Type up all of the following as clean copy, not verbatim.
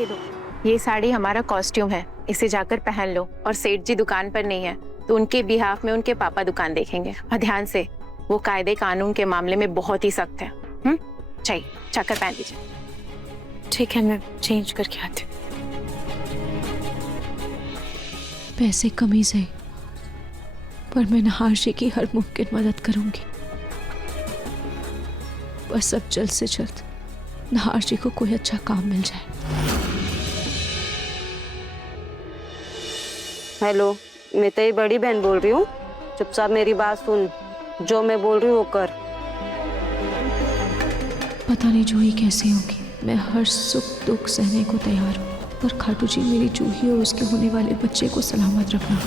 ये लो। ये साड़ी हमारा कॉस्ट्यूम है, इसे जाकर पहन लो। और सेठ जी दुकान पर नहीं है तो उनके बिहाफ में उनके पापा दुकान देखेंगे। और ध्यान से, वो कायदे कानून के मामले में बहुत ही सख्त है। चाहिए जाकर पहन लीजिए। ठीक है, मैं चेंज करके आती हूँ। पैसे कमी से, पर मैं नहार जी की हर मुमकिन मदद करूंगी। बस अब जल्द से जल्द नहार जी को कोई अच्छा काम मिल जाए। हेलो, मैं तेरी बड़ी बहन बोल रही हूँ। चुपचाप मेरी बात सुन, जो मैं बोल रही हूँ वो कर। पता नहीं जूही कैसी होगी, मैं हर सुख दुख सहने को तैयार हूँ, पर खाटू जी मेरी जूही और उसके होने वाले बच्चे को सलामत रखना।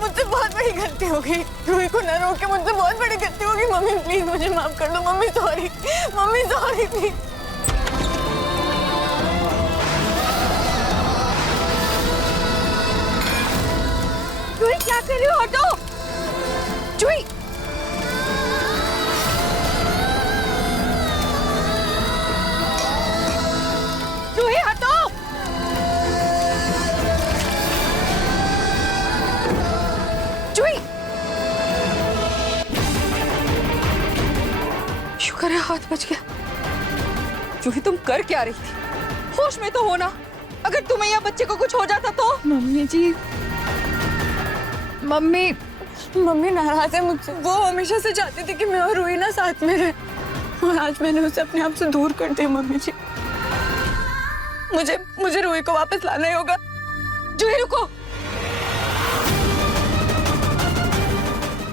मुझसे बहुत बड़ी गलती हो गई। रूही को न रोक के मुझसे बहुत बड़ी गलती हो गई। मम्मी प्लीज मुझे माफ कर दो। Mummy sorry, mummy sorry please. Ruhi क्या कर रही हो? हटो रूही। रूही हटो। शुक्र है हाथ बच गया। जूही तुम कर क्या रही थी? होश में तो हो ना। अगर तुम्हें या बच्चे को कुछ हो जाता तो? मम्मी जी, मम्मी नाराज है मुझसे। वो हमेशा से चाहती थी कि मैं और रूही ना साथ में रहे, और आज मैंने उसे अपने आप से दूर कर दिया। मम्मी जी, मुझे रूही को वापस लाना ही होगा। जूही रुको।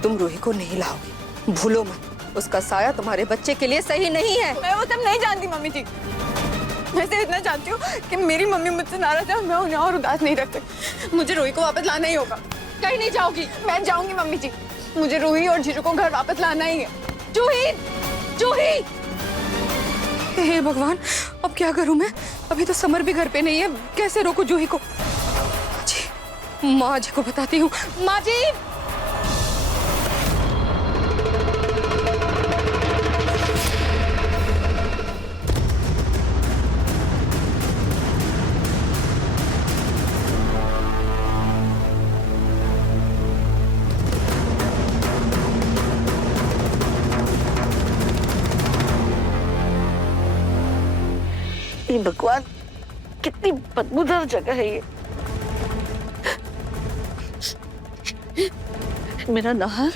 तुम रूही को नहीं लाओगी, भूलो मत। उसका साया तुम्हारे बच्चे के लिए सही नहीं है। मैं वो सब नहीं जानती मम्मी जी। मैं सिर्फ इतना जानती हूँ कि मेरी मम्मी मुझसे नाराज है और मैं उन्हें और उदास नहीं रख सकती। मुझे रूही को वापस लाना ही होगा। कहीं नहीं जाओगी? मैं जाऊंगी मम्मी जी। मुझे रूही और जीजू को घर वापस लाना ही है। जूही, जूही! हे भगवान, अब क्या करूं मैं? अभी तो समर भी घर पे नहीं है। कैसे रोकूं जूही को? माँ जी को बताती हूँ। माँ जी! भगवान, कितनी बदबूदार जगह है ये। मेरा नहर,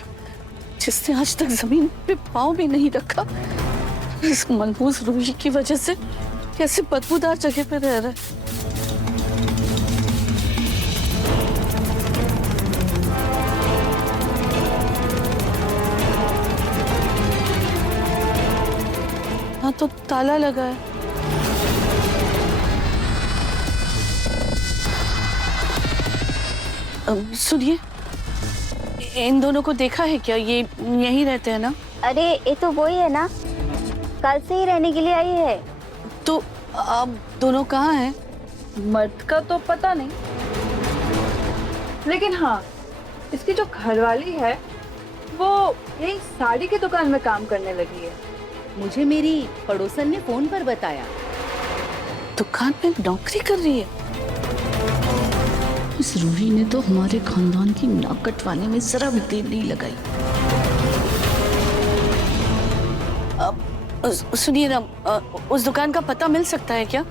जिसने आज तक जमीन पे पाँव भी नहीं रखा, इस मनहूस रूही की वजह से कैसे बदबूदार जगह पे रह रहा है। हाँ तो ताला लगा है। सुनिए, इन दोनों को देखा है क्या? ये यहीं रहते हैं ना? अरे ये तो वही है ना, कल से ही रहने के लिए आई है। तो अब दोनों कहाँ हैं? मर्द का तो पता नहीं, लेकिन हाँ, इसकी जो घरवाली है वो यही साड़ी की दुकान में काम करने लगी है। मुझे मेरी पड़ोसन ने फोन पर बताया। दुकान में नौकरी कर रही है? इस रूही ने तो हमारे खानदान की नाक कटवाने में जरा भी देर नहीं लगाई। अब सुनिए ना, उस दुकान का पता मिल सकता है क्या?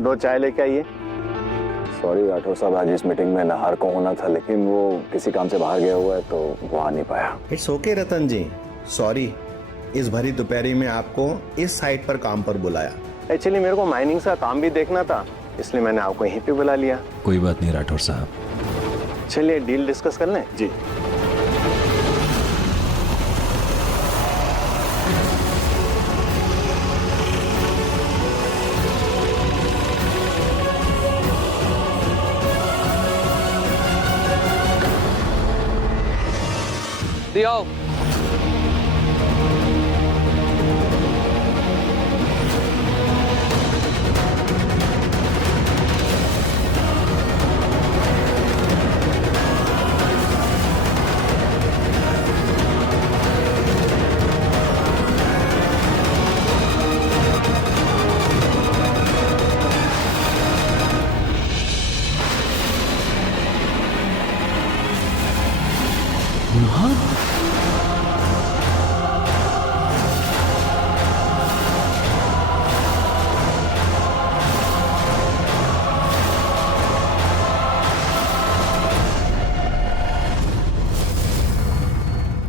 दो चाय लेके आइए। सॉरी राठौर साहब, आज इस मीटिंग में नहार को होना था, लेकिन वो किसी काम से बाहर गया हुआ है तो वो आ नहीं पाया। It's okay Ratan ji, sorry इस भरी दोपहरी में आपको इस साइट पर काम पर बुलाया। एक्चुअली मेरे को माइनिंग का काम भी देखना था, इसलिए मैंने आपको यहीं पे बुला लिया। कोई बात नहीं राठौर साहब। चलिए डील डिस्कस कर लें। जी आओ।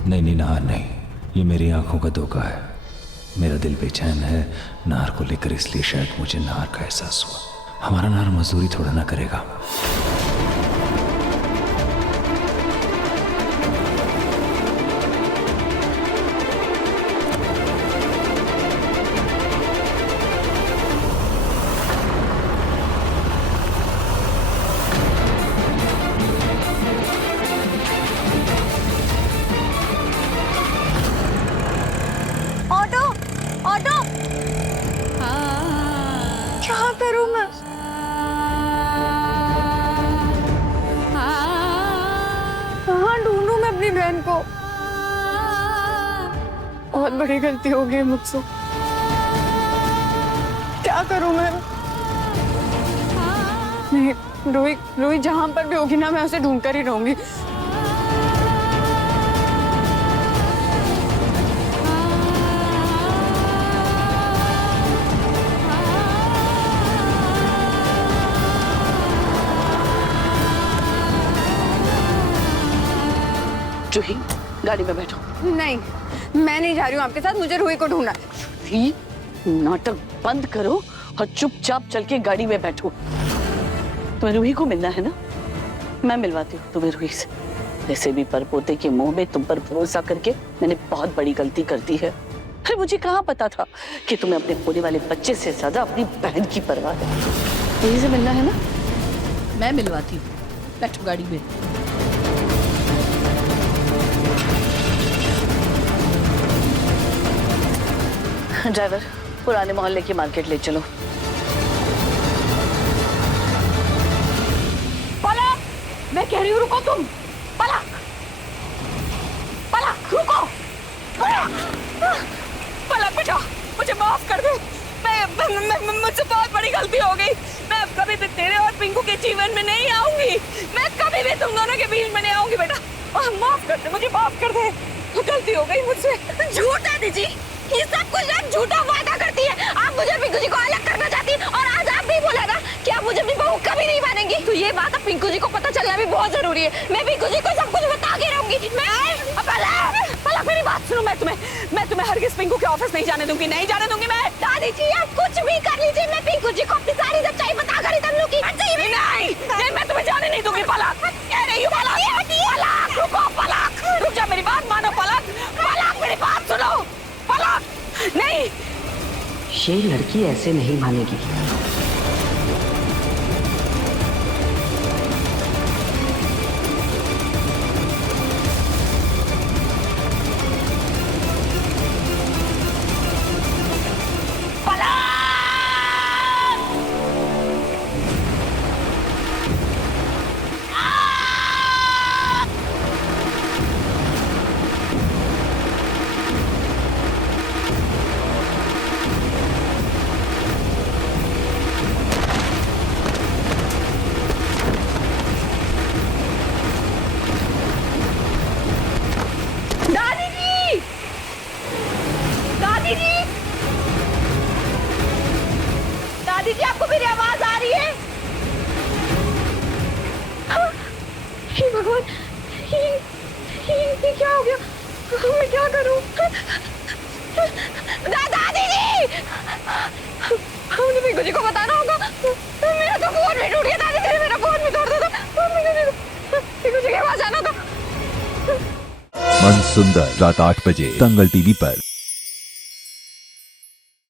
नहीं नहार नहीं, ये मेरी आंखों का धोखा है। मेरा दिल बेचैन है नार को लेकर, इसलिए शायद मुझे नार का एहसास हुआ। हमारा नार मजदूरी थोड़ा ना करेगा। बहुत बड़ी गलती हो गई मुझसे। क्या करूं मैं? नहीं, रूही जहां पर भी होगी ना, मैं उसे ढूंढ कर ही रहूंगी। जूही, गाड़ी में बैठो। नहीं, मैं नहीं जा रही हूँ आपके साथ, मुझे रूही को ढूंढना है। जूही, नाटक बंद करो और चुपचाप चल के गाड़ी में बैठो। तुम्हें रूही को मिलना है ना, मैं मिलवाती हूँ तुम्हें रूही से। वैसे भी परपोते के मुंह में तुम पर भरोसा करके मैंने बहुत बड़ी गलती कर दी है। अरे मुझे कहाँ पता था कि तुम्हें अपने होने वाले बच्चे से ज्यादा अपनी बहन की परवाह है। रूही से मिलना है ना, मैं मिलवाती हूँ। बैठो गाड़ी में। ड्राइवर, पुराने मोहल्ले की मार्केट ले चलो। पलक, मैं कह रही हूँ रुको तुम। पलक, पलक रुको। पलक बेटा, मुझे माफ कर दे। मुझसे बहुत बड़ी गलती हो गई। मैं अब कभी भी तेरे और पिंकू के जीवन में नहीं आऊंगी। मैं कभी भी तुम दोनों के बीच में नहीं आऊंगी बेटा। माफ कर दे, मुझे माफ कर दे। गलती हो गई मुझसे। झूठ है दीदी, ये सब कुछ आप झूठा वादा करती है। आप मुझे पिंकू जी को अलग करना चाहती है और आज आप भी बोला ना कि आप मुझे अपनी बहू कभी नहीं मानेंगी। तो ये बात अब पिंकू जी को पता चलना भी बहुत जरूरी है। मैं पिंकू जी को सब कुछ बता के रहूंगी। पलक मेरी बात सुनो, मैं तुम्हें हरगिज़ पिंकू के ऑफिस नहीं जाने दूंगी, नहीं जाने दूंगी मैं। दादी जी आप कुछ भी कर लीजिए, मैं पिंकू जी को अपनी सारी सच्चाई बता कर ही तब लूंगी। नहीं, मैं तुम्हें जाने नहीं दूंगी। पलक, कह रही हूँ पलक, रुको पलक, रुक जा, मेरी बात मानो पलक। पलक मेरी बात सुनो पलक। नहीं, ये लड़की ऐसे नहीं मानेगी। दादी जी आपको मेरी आवाज आ रही है? हे भगवान, ये क्या हो गया? मैं क्या करूं? दादी जी, मुझे पिंकू जी को बताना होगा। मेरा मन सुंदर रात 8 बजे दंगल टीवी पर।